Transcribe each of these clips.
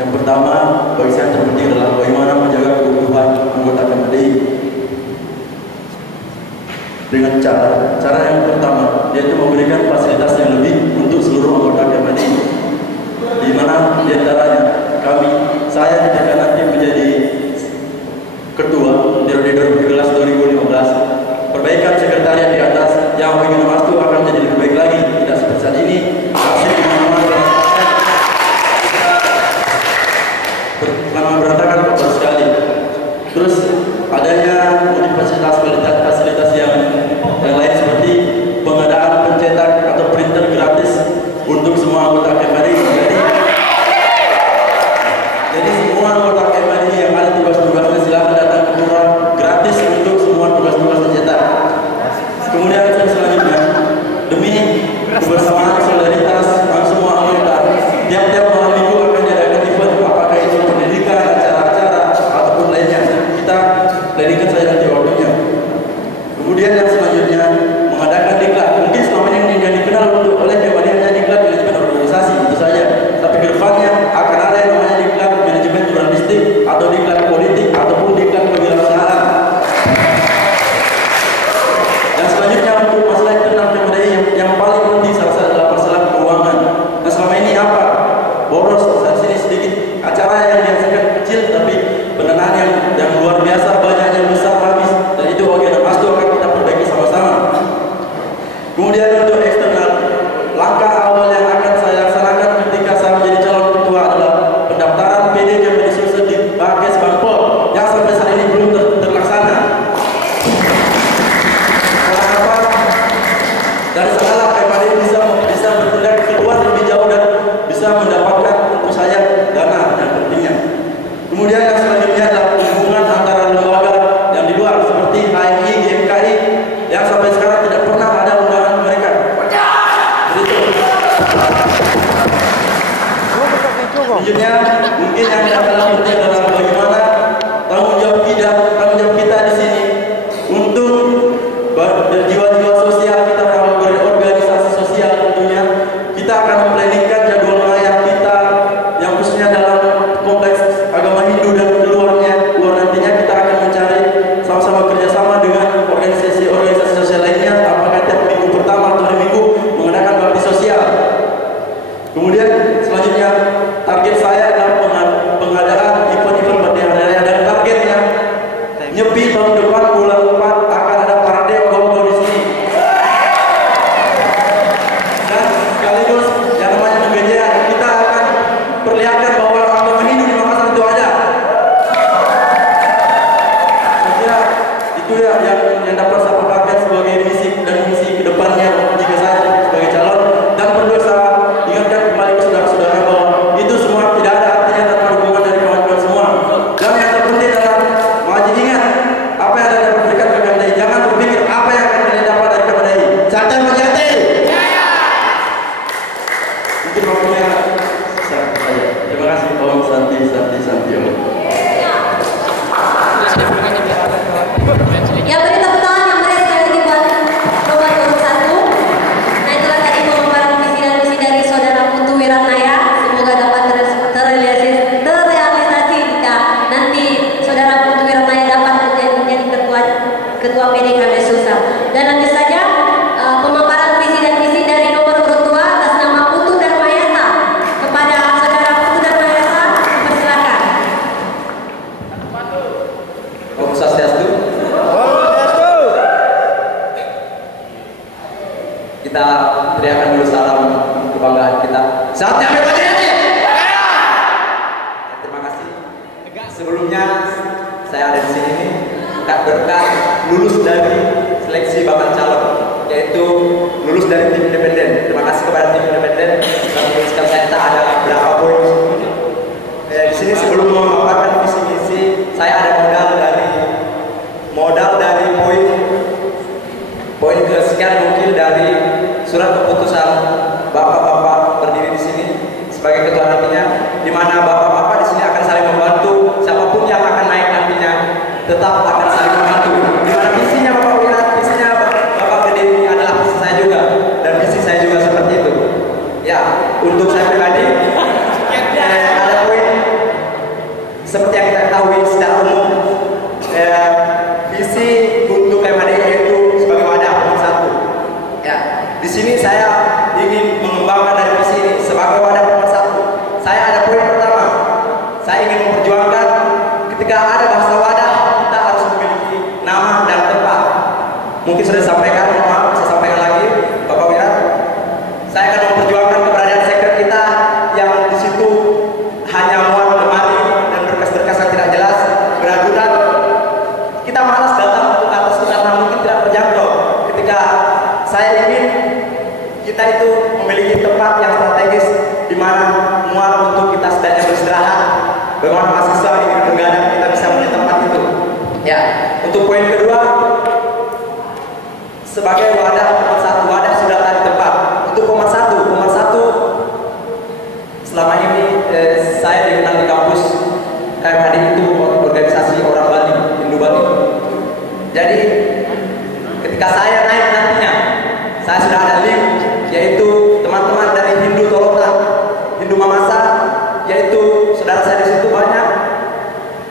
Yang pertama, bagi saya terpenting adalah bagaimana menjaga keutuhan anggota KMDI dengan cara yang pertama, yaitu memberikan fasilitas yang lebih untuk seluruh anggota KMDI, di mana diantaranya saya ketika nanti menjadi ketua periode 2013-2015, perbaikan sekretariat di atas yang bagi Nomastu akan jadi lebih baik lagi, tidak seperti saat ini. Berantakan kotor sekali. Terus adanya fasilitas yang lain seperti pengadaan pencetak atau printer gratis untuk semua anggota KMRI. Jadi semua anggota KMRI yang ada tugas-tugasnya silakan datang ke Pura, gratis untuk semua tugas-tugas tercetak. Kemudian selanjutnya, demi kebersamaan solidaritas semua anggota, tiap-tiap malam minggu akan diadakan event, apakah itu pendidikan, acara-acara ataupun lainnya. Kita planning saja nanti waktunya. Kemudian yang selanjutnya, mengadakan diklat. Mungkin selama ini yang dikenal oleh KMRI hanya diklat manajemen organisasi, itu saja. Tapi ke depannya akan ada yang namanya diklat manajemen jurnalistik atau diklat politik ataupun diklat kewirausahaan. Dan selanjutnya untuk masalah internal KMRI yang paling penting salah satu adalah masalah keuangan. Nah selama ini apa? Boros saat sini sedikit acara yang dihasilkan kecil tapi pendanaan yang luar biasa, banyaknya besar habis, dan itu bagian Nomastu akan kita perbaiki sama-sama. Kemudian untuk eksternal, langkah awal yang akan saya laksanakan ketika saya menjadi calon ketua adalah pendaftaran PD KMRI Sulsel di Bakes Bangpol yang sampai saat ini belum terlaksana. Kenapa? Dari sanalah KMRI bisa bertindak keluar lebih jauh dan bisa mendapatkan tentu saja dana yang pentingnya. Kemudian yang selanjutnya adalah hubungan antara lembaga yang di luar seperti HMI, GMKI yang sampai sekarang tidak pernah ada undangan mereka. Selanjutnya mungkin yang paling penting adalah bagaimana tanggung jawab kita di sini untuk jiwa-jiwa sosial kita, organisasi sosial tentunya. Kita akan memplanningkan jadwal maya kita yang khususnya dalam kompleks agama Hindu dan luar nantinya kita akan mencari sama-sama kerjasama dengan organisasi sosial lainnya, apakah tiap minggu pertama atau hari minggu mengadakan bakti sosial. Kemudian selanjutnya target saya adalah pengadaan event-event bakti hari raya, dan targetnya Nyepi tahun depan bulan 4 akan ada parade ogoh-ogoh di sini. Dan sekaligus yang namanya pembejahan, kita akan perlihatkan bahwa agama Hindu di Makassar itu ada. Saya kira itu ya yang dapat saya paparkan sebagai misi kedepannya jika saya sebagai calon. Dan perlu saya ingatkan kembali ke saudara-saudara bahwa itu semua tidak ada artinya tanpa dukungan dari kawan-kawan semua. Dan yang terpenting adalah wajib ingat apa yang ada dapat berikan ke KMRI. Jangan berpikir apa yang akan kalian dapat dari KMRI. Santai menjadi. Mungkin waktunya saya. Terima kasih. Om Santi. Ya, beri tepuk tangan yang meriah sekali lagi buat nomor urut 1. Nah, itulah tadi pemaparan visi dan misi dari Saudara Putu Wiratnaya. Semoga dapat terrealisasi jika nanti Saudara Putu Wiratnaya dapat menjadi ketua PD KMRI Sulsel. Dan nanti saja pemaparan visi dan misi dari nomor urut 2 atas nama Putu Darmayasa. Kepada Saudara Putu Darmayasa, persilakan. Om Swastiastu. Kita teriakan dulu salam kebanggaan kita. Saatnya berjaya. Terima kasih. Sebelumnya saya ada di sini berkat lulus dari seleksi bakal calon, yaitu lulus dari tim independen. Terima kasih kepada tim independen yang menuliskan saya ada berapa poin. Di sini sebelum memaparkan visi misi, saya ada modal dari poin kesekian mungkin dari surat keputusan bapak-bapak berdiri di sini sebagai ketua nantinya, di mana bapak-bapak di sini akan saling membantu. Siapapun yang akan naik nantinya tetap akan saling membantu. Di mana visinya Bapak Wirat, visinya Bapak Gede ini adalah visi saya juga, dan visi saya juga seperti itu. Ya, untuk saya pribadi ada poin ingin mengembangkan dari visi ini sebagai wadah pemersatu. Saya ada poin pertama. Saya ingin memperjuangkan ketika ada bahasa wadah, kita harus memiliki nama dan tempat. Mungkin sudah disampaikan, mohon maaf, saya sampaikan lagi, Bapak Wirat. Saya akan memperjuangkan keberadaan sekret kita yang di situ hanya muat lemari dan berkas-berkas yang tidak jelas, beragunan. Kita malas datang ke atas karena mungkin tidak terjangkau. Ketika saya ingin kita itu memiliki tempat yang strategis di mana muat untuk kita setidaknya beristirahat. Bagaimana mahasiswa ingin begadang, kita bisa punya tempat itu. Ya, untuk poin kedua, sebagai wadah pemersatu, wadah sudah tadi tempat. Untuk pemersatu selama ini saya dikenal di kampus KMHD itu organisasi orang Bali, Hindu Bali. Jadi ketika saya naik nantinya, saya sudah ada link, yaitu teman-teman dari Hindu Tolotan, Hindu Mamasa, yaitu saudara saya di situ banyak.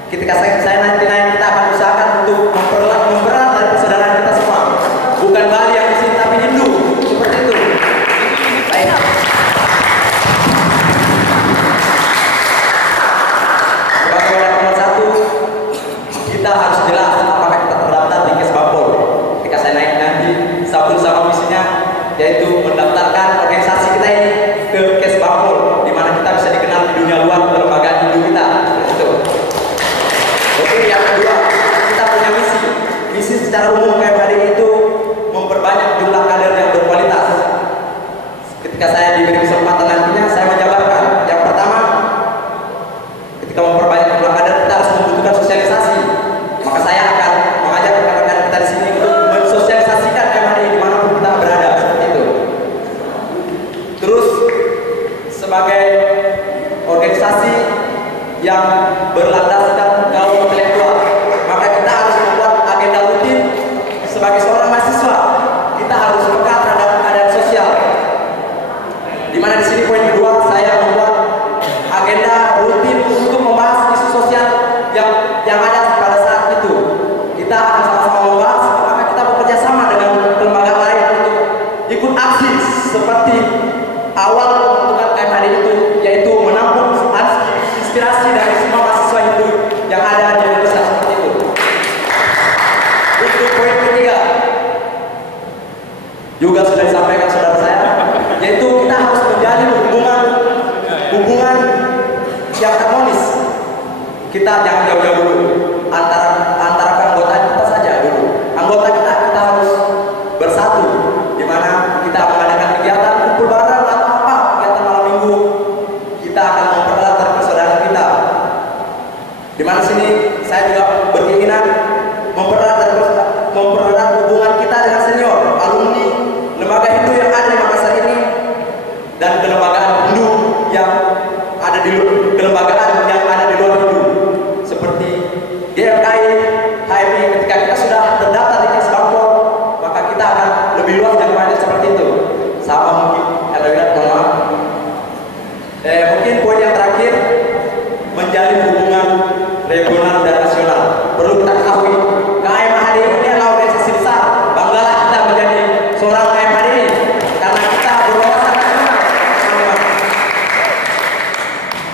Ketika saya nanti naik, kita akan usahakan untuk mempererat dari persaudaraan kita semua. Bukan Bali yang di sini, tapi Hindu, seperti itu. Baik. Sebagai wadah pemersatu, kita harus jelas apakah kita terdaftar di Kesbangpol. Ketika saya naik nanti, sabun sama misinya, yaitu mendaftarkan organisasi kita ini ke Kesbangpol, di mana kita bisa dikenal di dunia luar kelembagaan Hindu kita. Itu. Oke, yang kedua, kita punya misi. Misi secara umum KMHD itu memperbanyak jumlah kader yang berkualitas. Ketika saya diberi kesempatan nantinya, saya menjabarkan. Yang pertama, ketika memperbanyak jumlah kader, kita harus membutuhkan sosialisasi. Maka saya akan mengajak rekan-rekan kita di sini untuk mensosialisasikan KMHD dimanapun kita berada, seperti itu. Terus, sebagai organisasi yang berlandaskan kaum intelektual, maka kita harus membuat agenda rutin. Sebagai seorang mahasiswa, kita harus peka terhadap keadaan sosial. Di mana di sini poin kedua, saya membuat agenda rutin untuk membahas isu sosial yang ada pada saat itu. Kita akan sama-sama membahas, maka kita bekerja sama dengan lembaga lain untuk ikut aksi seperti awal pembentukan KMHD itu, yaitu menampung inspirasi dari semua mahasiswa Hindu yang ada di Indonesia, seperti itu. Untuk poin ketiga, juga sudah disampaikan saudara saya, yaitu kita harus menjalin hubungan yang harmonis. Kita jangan jauh-jauh dulu antara anggota kita saja dulu. Anggota kita harus bersatu, di mana kita mengadakan kegiatan kumpul bareng atau apa kegiatan malam minggu. Kita akan mempererat dari persaudaraan kita. Di mana sini saya juga berkeinginan mempererat hubungan kita dengan senior, alumni lembaga Hindu yang ada di Makassar ini dan kelembagaan Hindu yang ada di luar Hindu, seperti GMKI, HMI. Ketika kita sudah terdaftar di Kesbangpol, maka kita akan lebih luas jangkauannya, seperti itu. Sama mungkin, ada lihat, mohon maaf. Mungkin poin yang terakhir, menjalin hubungan regional dan nasional. Perlu kita ketahui, KMHD ini adalah organisasi besar. Banggalah kita menjadi seorang KMHD ini, karena kita berwawasan nasional.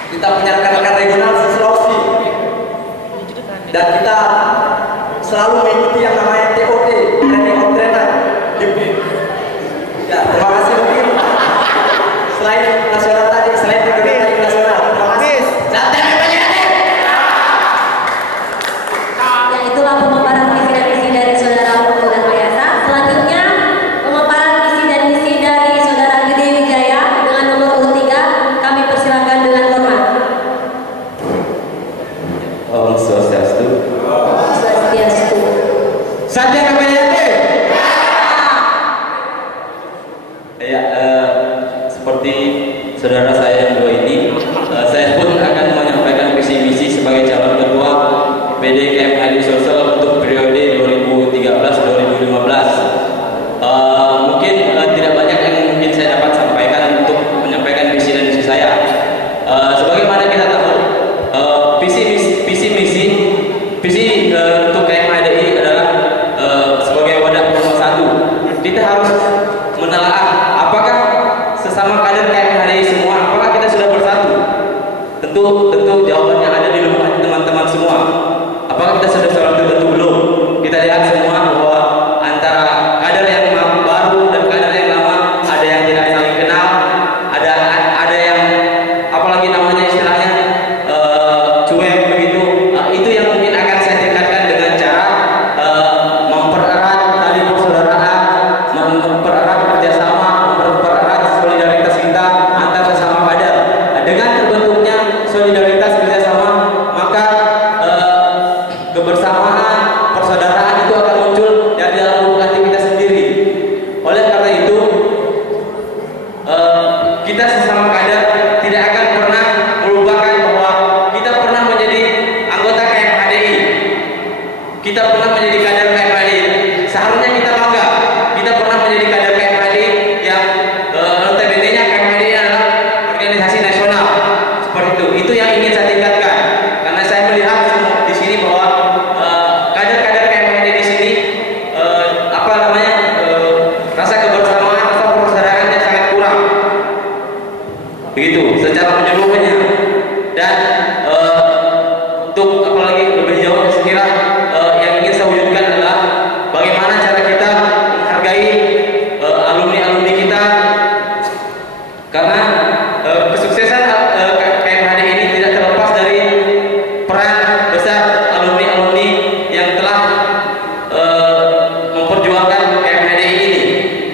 Kita punya rekan-rekan regional di Sulawesi, dan kita selalu mengikuti yang namanya TOT, Training of Trainer. Ya, terima kasih. Mungkin selain nasional tadi, selain kegiatan nasional, terima kasih. Ya, itulah pemaparan visi dan misi dari saudara Putu dan Mayasa. Selanjutnya pemaparan visi dan misi dari saudara Gede Wijaya dengan nomor urut 3. Kami persilakan dengan hormat. Om Swastiastu. Swastiastu. Satya KMHD. Ya, seperti saudara saya yang dua ini, saya pun akan menyampaikan visi misi sebagai calon ketua PD KMHD Sulsel untuk periode 2013-2015. Mungkin tidak banyak yang mungkin saya dapat sampaikan untuk menyampaikan visi dan misi saya. Sebagaimana kita tahu, visi untuk KMHD ini adalah sebagai wadah pemersatu. Kita harus menelaah apakah tentu jawabannya ada di lubuk hati teman-teman semua. Apakah kita sudah seorang tertentu belum? Kita lihat semua bahwa antara kader yang baru dan kader yang lama ada yang tidak saling kenal, ada yang apalagi namanya istilahnya cuek begitu. Itu yang mungkin akan saya tingkatkan dengan cara mempererat tali persaudaraan, mempererat kerjasama, mempererat solidaritas kita antar sesama kader. Dengan terbentuknya solidaritas kerjasama, maka kebersamaan, persaudaraan itu akan muncul dari dalam lubuk hati kita sendiri. Oleh karena itu, kita sesama kader tidak akan pernah melupakan bahwa kita pernah menjadi anggota KMHDI. Kita pernah menjadi kader KMHDI. Seharusnya kita bangga. Kita pernah menjadi kader KMHDI yang notabene-nya KMHDI adalah organisasi nasional. Seperti itu. Itu yang ingin saya tingkatkan. Karena saya melihat di sini bahwa kader-kader KMHDI di sini rasa kebersamaan, rasa persaudaraannya sangat kurang. Begitu secara menyeluruhnya. Dan untuk apalagi lebih jauh saya kira yang ingin saya wujudkan adalah bagaimana cara kita menghargai alumni-alumni kita, karena kesuksesan KMHDI ini tidak terlepas dari peran besar alumni-alumni yang telah memperjuangkan KMHDI ini.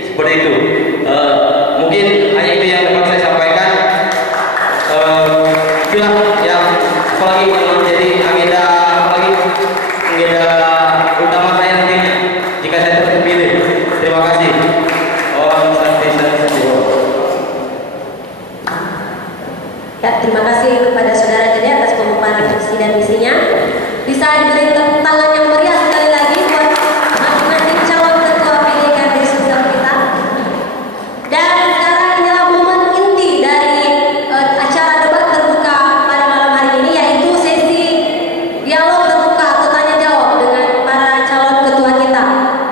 Seperti itu. Mungkin hanya itu yang dapat saya sampaikan. Itulah yang apalagi yang menjadi agenda utama saya nantinya jika saya terpilih. Terima kasih. Om Santi Santi. Ya, terima kasih kepada saudara jadi atas pemaparan visi dan misinya. Bisa diberi tepuk tangan yang meriah sekali lagi buat masing-masing calon ketua PDKD Sosial kita. Dan sekarang inilah momen inti dari acara debat terbuka pada malam hari ini, yaitu sesi dialog terbuka atau tanya jawab dengan para calon ketua kita.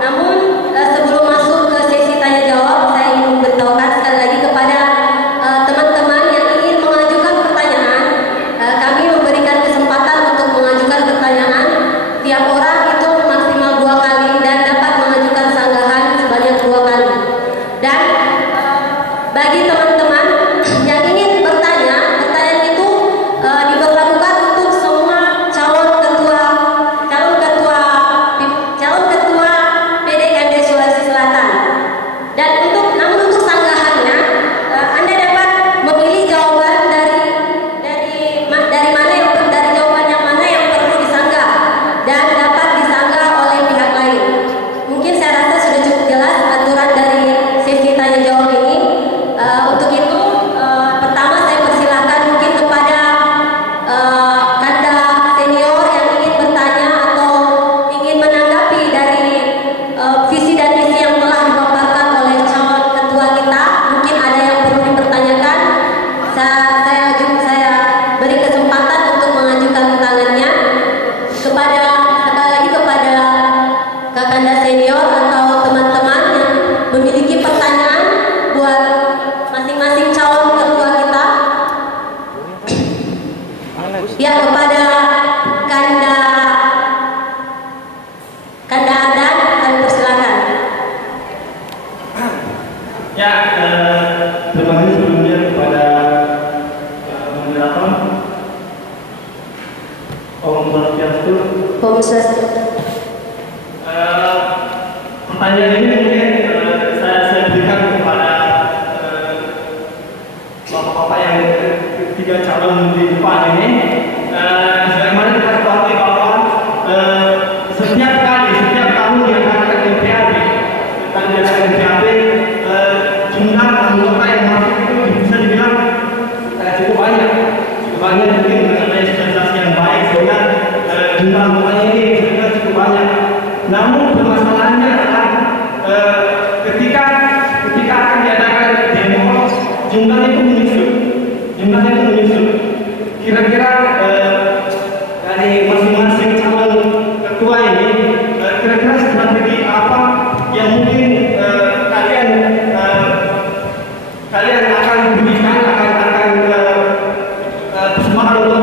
Namun sebelum masuk ke sesi tanya jawab, saya ingin memberitahukan sekali lagi kepada teman-teman yang ingin mengajukan pertanyaan. Kami memberikan kesempatan untuk mengajukan pertanyaan. Tiap orang itu maksimal 2 kali dan dapat mengajukan sanggahan sebanyak 2 kali. Dan bagi teman-teman yang ingin bertanya, pertanyaan itu diberlakukan untuk semua calon ketua PDKD Sulawesi Selatan. Dan namun untuk sanggahannya, Anda dapat memilih jawaban dari jawaban yang mana yang perlu disanggah dan dapat disanggah oleh pihak lain. Mungkin saya rasa sudah cukup jelas aturan dari sesi tanya jawab ini. Untuk itu, pertama saya persilahkan mungkin kepada Kanda senior yang ingin bertanya atau ingin menanggapi dari visi dan misi yang telah dipaparkan oleh calon ketua kita. Mungkin ada yang perlu dipertanyakan. Saya beri kesempatan untuk mengajukan tangannya kepada sekali lagi kepada Kakanda senior atau teman-teman yang memiliki pertanyaan buat masing-masing calon ketua kita. Ya, kepada Kanda Adan, kami persilakan. Ya, terima kasih sebelumnya kepada moderator Om Swastiastu. Om Swastiastu. Pertanyaan ini mungkin saya berikan kepada bapak-bapak yang 3 calon di depan ini. Sebagaimana kita ketahui bahwa setiap tahun diadakan MPAB, jumlah anggota yang masuk itu bisa dibilang cukup banyak mungkin dengan sosialisasi yang baik sehingga jumlah anggotanya ini cukup banyak. Namun permasalahannya adalah ketika akan diadakan demo, jumlah itu menyusul. Kira-kira dari masing-masing calon ketua ini, kira-kira strategi apa yang mungkin kalian akan berikan, akan bersemangat untuk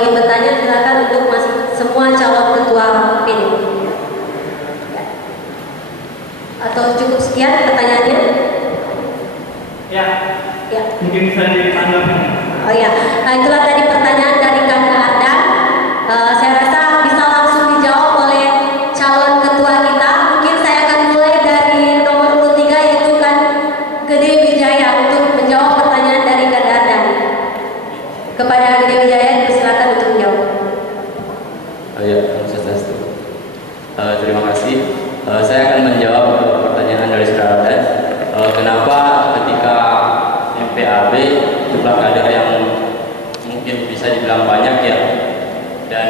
ingin bertanya silakan untuk semua calon ketua PD. Ya. Atau cukup sekian pertanyaannya? Ya. Ya. Mungkin bisa ditanggapi. Oh ya, nah, itulah tadi pertanyaan dari Kanda Ardan. Saya rasa bisa langsung dijawab oleh calon ketua kita. Mungkin saya akan mulai dari nomor urut 3 yaitu kan Gede Wijaya untuk menjawab pertanyaan dari Kanda Ardan. Kepada Gede Wijaya dipersilakan untuk menjawab. Ya, terima kasih. Saya akan menjawab pertanyaan dari saudara Ardan. Kenapa ketika MPAB jumlah kader yang mungkin bisa dibilang banyak ya, dan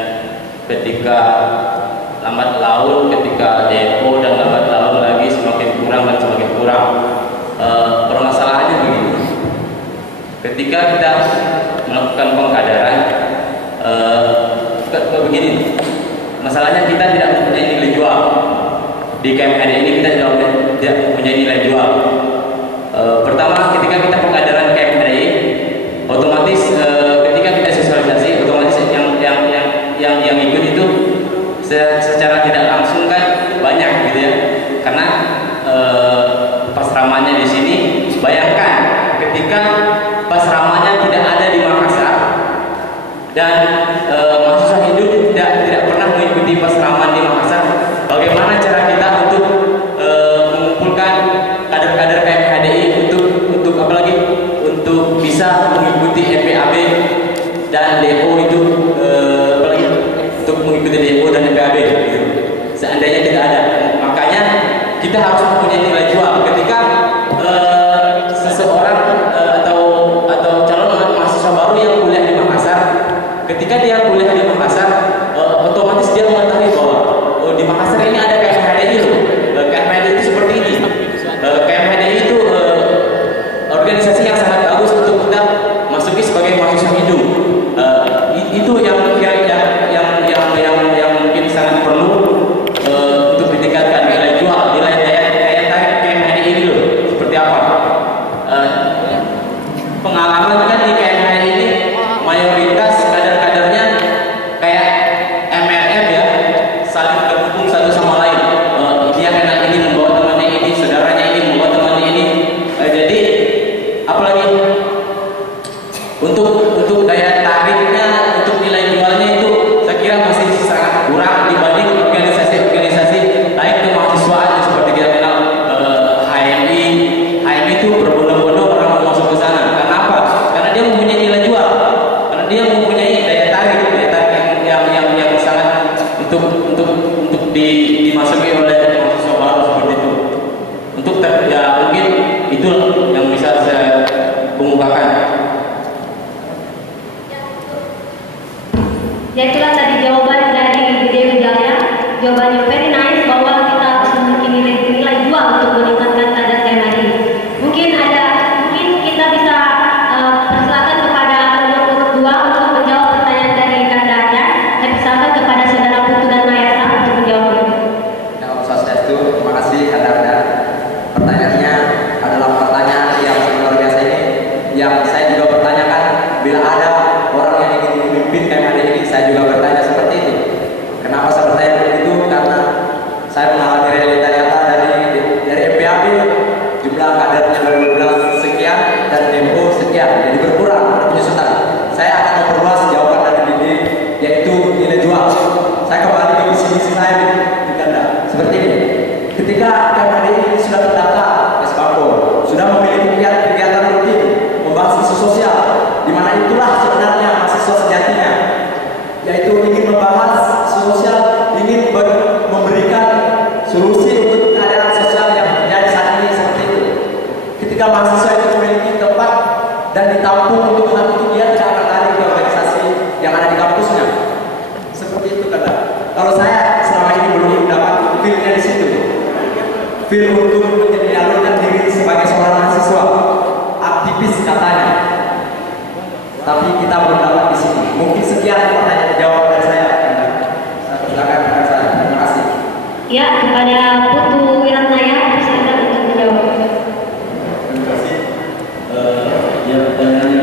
ketika lambat laun, ketika depo dan lambat laun lagi semakin kurang dan semakin kurang. Permasalahannya begini, ketika kita melakukan pengkaderan, begini, masalahnya kita tidak mempunyai nilai jual di KMHD ini. Kita tidak mempunyai nilai jual. Pertama, ketika kita pengkaderan KMHDI, otomatis ketika kita sosialisasi, otomatis yang ikut itu secara tidak langsung kan banyak gitu ya. Karena pasramanya di sini, bayangkan ketika pasramanya tidak ada di Makassar dan mahasiswa hidup tidak pernah mengikuti pasraman di Makassar, bagaimana cara kita untuk mengumpulkan kader-kader KMHDI untuk apalagi untuk bisa mengikuti MPAB dan DO itu, apalagi untuk mengikuti DO dan MPAB gitu. Seandainya tidak ada, makanya kita harus mempunyai nilai jual. Ketika seseorang atau calon mahasiswa baru yang kuliah di Makassar, ketika dia kuliah di Makassar, otomatis dia mengetahui bahwa di Makassar ini ada KMHDI loh. KMHDI itu seperti ini. KMHDI itu organisasi yang sangat bagus untuk kita masuki sebagai mahasiswa hidup. Itu yang mungkin sangat perlu untuk ditingkatkan nilai jual, nilai daya tarik KMHDI ini loh. Seperti apa? Pengalaman kan di KMHDI ini mayoritas kader-kadernya kayak MLM ya, saling terhubung satu sama lain. Dia kenal ini membawa temannya ini, saudaranya ini membawa temannya ini. Jadi apalagi untuk daya tariknya, untuk nilai jualnya itu saya kira masih sangat kurang dibanding organisasi-organisasi lain kemahasiswaan seperti kita kenal HMI. HMI itu berbondong-bondong orang mau masuk ke sana. Karena apa? Karena dia mempunyai nilai jual, karena dia mempunyai daya tarik yang sangat untuk dimasuki oleh mahasiswa baru seperti itu. Untuk ya mungkin itu yang bisa saya kemukakan. Ya itulah tadi jawaban dari Gede Wijaya. Jawabannya very nice bahwa kita harus memiliki nilai jual untuk meningkatkan kadar KMHDI. Mungkin kita bisa persilakan kepada nomor urut 2 untuk menjawab pertanyaan dari Kanda Ardan. Saya persilakan kepada saudara Putu dan Mayasa untuk menjawab. Ya, Om Swastiastu, terima kasih Kanda Ardan. Pertanyaannya adalah pertanyaan yang luar biasa ini, yang saya juga pertanyakan bila ada orang yang ingin memimpin KMHDI ini, saya juga bertanya seperti itu. Kenapa saya bertanya begitu? Karena saya mengalami realita nyata dari MPAB, jumlah kadernya 12 sekian dan DPO sekian, jadi berkurang, ada penyusutan. Saya akan memperluas jawaban dari Didi, yaitu nilai jual. Saya kembali ke misi saya di Kanda. Seperti ini, ketika KMHDI ini sudah terdaftar ke Sbapol, sudah memiliki kegiatan rutin, membahas isu sosial, di mana itulah sebenarnya mahasiswa sejatinya, yaitu ingin membahas isu sosial, ingin memberikan solusi untuk keadaan sosial yang terjadi saat ini seperti itu. Ketika mahasiswa itu memiliki tempat dan ditampung untuk hal itu, dia tidak akan lari ke organisasi yang ada di kampusnya. Seperti itu kata. Kalau saya selama ini belum mendapat feel-nya di situ, feel untuk menyalurkan diri sebagai seorang mahasiswa, aktivis katanya. Tapi kita belum dapat di sini. Mungkin sekian pertanyaan jawab dari saya. Saya persilakan kepada saya. Terima kasih. Ya, kepada Putu Wiratnaya persilakan untuk menjawab. Terima kasih. Ya, pertanyaannya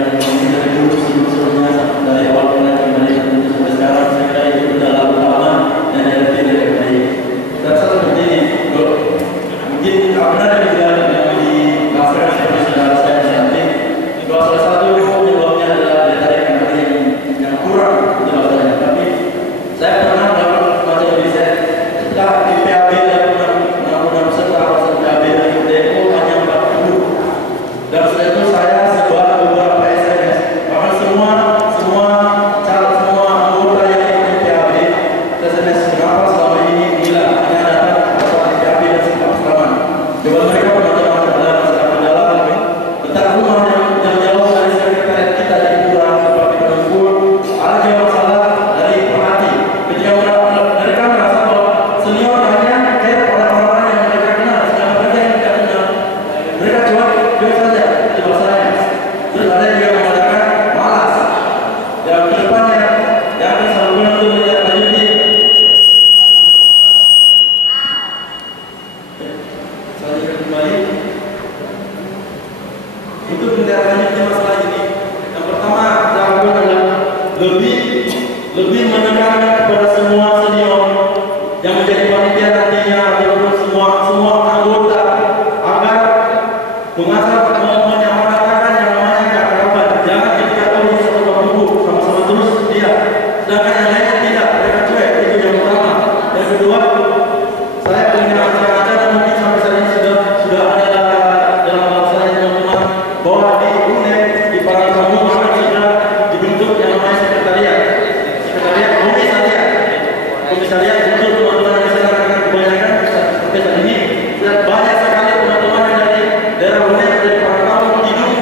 bisa lihat betul teman-teman yang bisa karena kebanyakan seperti saat ini sudah banyak sekali teman-teman yang dari daerah Unek, dari Parakamu, Kidung,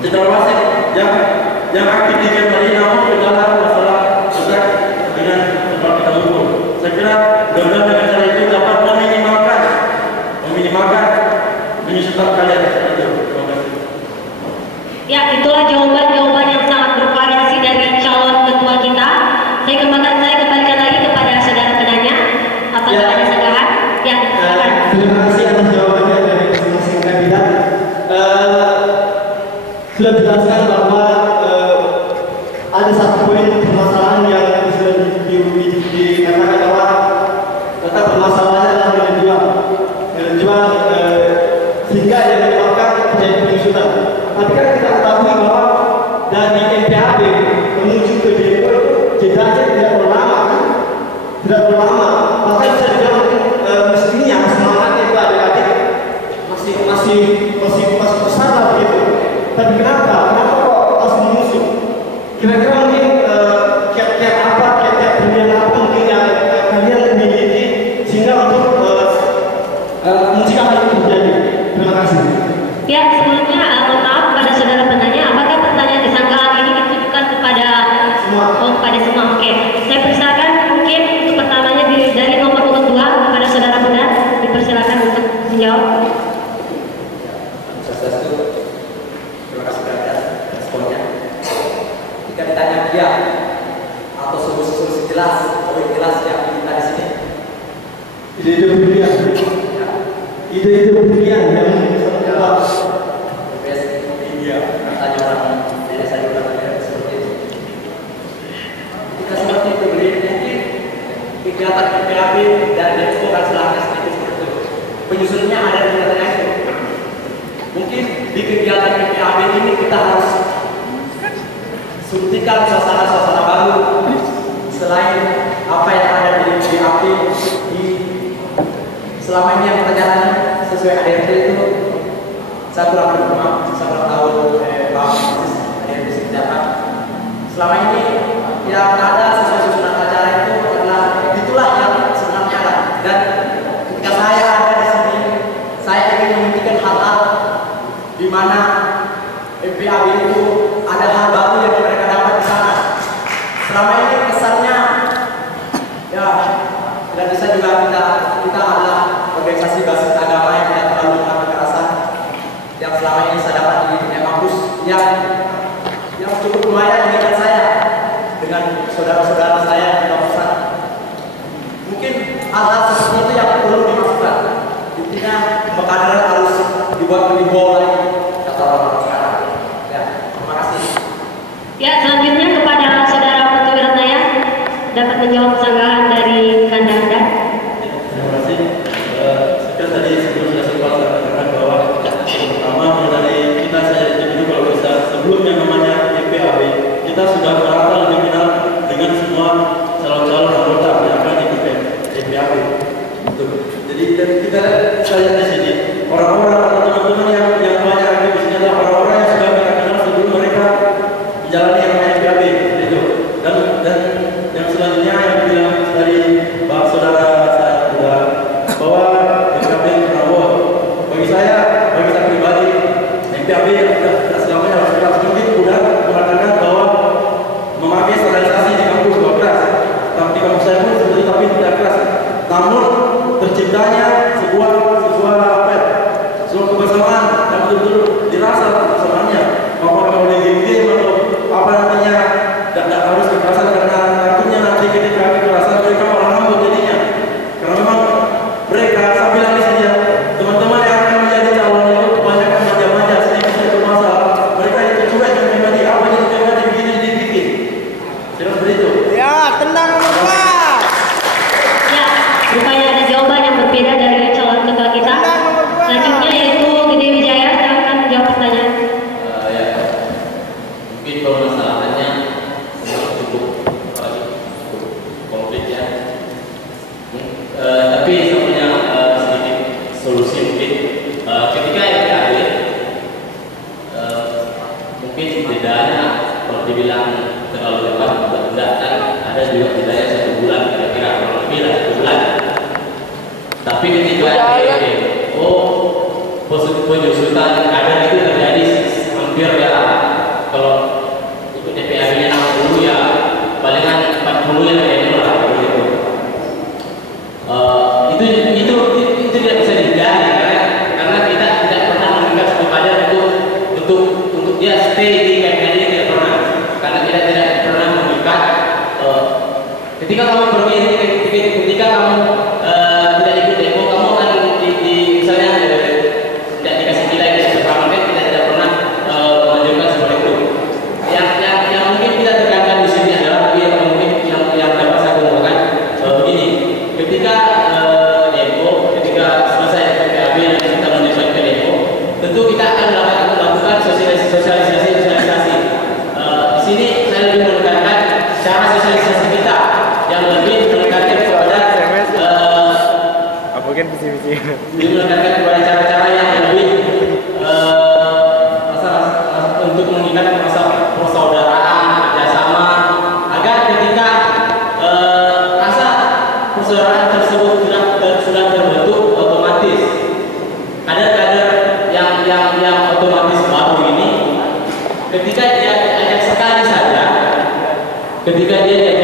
Cendrawasih yang aktif di Kemari, namun kendala masalah susah dengan tempat kita ngumpul. Saya kira mudah-mudahan dengan cara itu dapat meminimalkan menyusulkan kalian seperti itu. Terima kasih. Ya, itulah jawaban-jawaban yang sangat bervariasi dari calon ketua kita. Saya kembalikan lagi kepada saudara penanya. Apakah ada sanggahan? Ya, silakan. Terima kasih atas jawabannya dari masing-masing kandidat. Sudah dijelaskan bahwa ada satu poin permasalahan yang sudah dikatakan bahwa tetap permasalahannya adalah nilai jual sehingga yang menyebabkan terjadi penyusutan. Tapi kan kita ketahui bahwa dari MPAB menuju ke DPO jedanya tidak berlama, kan? Tidak berlama. Bahkan bisa dibilang mestinya semangatnya itu adik-adik masih besar lah begitu. Tapi kenapa kok harus mengusung? Kira-kira mungkin kiat-kiat pilihan apa mungkin yang kalian miliki sehingga untuk mencegah hal itu terjadi. Terima kasih. Ya, sebelumnya mohon maaf kepada saudara penanya, apakah pertanyaan di sanggahan ini ditujukan kepada Semua. kepada semua? Oke, saya persilakan mungkin untuk pertamanya dari nomor urut 2 kepada saudara Bunda, dipersilakan untuk menjawab. Terima kasih atas responnya. Jika ditanya dia atau solusi jelas, poin jelas yang kita di sini. Ide-ide brilian. Ide-ide brilian yang apa? Iya, tanya orang nenek saya juga tanya seperti itu. Jika seperti itu mungkin kegiatan PPAB dan DPO kan selangkah sedikit seperti itu. Penyusunnya ada di kegiatan itu. Mungkin di kegiatan PPAB ini kita harus suntikan suasana-suasana baru selain apa yang ada di PPAB di selama ini yang kita jalani sesuai ADRT itu. Saya kurang tahu ADRT seperti selama ini yang ada sesuai susunan acara itu adalah itulah yang sebenarnya ada. Dan ketika saya ada di sini, saya ingin membuktikan hal-hal di mana MPAB itu ada hal baru yang mereka dapat di sana. Selama ini kesannya ya dan bisa juga kita adalah organisasi basis agama yang tidak terlalu dengan kekerasan yang selama ini saya dapat di dunia kampus yang cukup lumayan mengingat saya dengan saudara-saudara saya di kampusan. Mungkin hal-hal seperti itu yang perlu dimasukkan. Intinya pengkaderan harus dibuat lebih bola lagi kata orang sekarang. Ya, terima kasih. Ya, selanjutnya kepada saudara Putu Wiratnaya dapat menjawab sanggahan dari Kanda. Terima kasih. Sekian tadi sebelum saya sempat katakan bahwa pertama dari kita saya jadi kalau bisa sebelum yang namanya MPAB kita sudah merata lebih kenal dengan semua calon-calon anggota yang akan ikut MPAB. Jadi kita lihat di sini orang-orang atau teman-teman yang banyak aktif di sini adalah orang-orang yang sudah kita kenal sebelum mereka menjalani yang namanya MPAB itu. Dan yang selanjutnya yang bilang dari saudara saya juga bahwa MPAB Prabowo bagi saya pribadi MPAB tidak selamanya harus keras. Mungkin sudah mengatakan bahwa memakai sterilisasi di kampus 12 tapi kampus saya pun seperti tapi tidak keras, namun terciptanya sebuah kebersamaan yang betul-betul dirasa kebersamaannya, apakah mau di game atau apa nantinya tidak harus kekerasan karena takutnya nanti ketika kekerasan mereka malah ngambek jadinya. Karena memang mereka saya bilang di sini ya, teman-teman yang akan menjadi calon itu kebanyakan manja-manja sedikit itu masalah. Mereka itu cuek dan pribadi, apa yang pribadi begini dibikin. Tidak seperti itu. Ya, tendang nomor 2. Ya, rupanya ada jawaban yang berbeda dari calon ketua kita. Selanjutnya yaitu Gede Wijaya, silakan menjawab pertanyaan. Ya, mungkin permasalahannya cukup komplit ya. Tapi saya punya sedikit solusi mungkin. Ketika MPAB mungkin bedanya kalau dibilang terlalu lebar, tidak kan ada juga bedanya Tapi ketika penyusutan kader itu terjadi hampir ya, kalau ikut DPRD-nya 60 ya palingan 40 ya kayaknya lah gitu. Itu tidak bisa dihindari karena kita tidak pernah mengikat satu kader untuk dia stay di KPD, tidak pernah, karena kita tidak pernah mengikat. Ketika kamu pergi, ketika kamu tidak ikut demo, kamu akan misalnya tidak dikasih nilai bersama, kita tidak pernah mengajukan seperti itu. Yang mungkin kita tekankan di sini adalah yang dapat saya kemukakan begini. Ketika demo, ketika selesai PKB dan kita menyelesaikan demo, tentu kita akan melakukan sosialisasi. Di sini saya lebih menekankan cara sosialisasi kita yang lebih menekankan kepada menekankan kepada cara-cara yang lebih untuk mengikat rasa persaudaraan, kerjasama, agar ketika rasa persaudaraan tersebut sudah terbentuk, otomatis kader-kader yang otomatis baru ini, ketika dia ajak sekali saja, ketika dia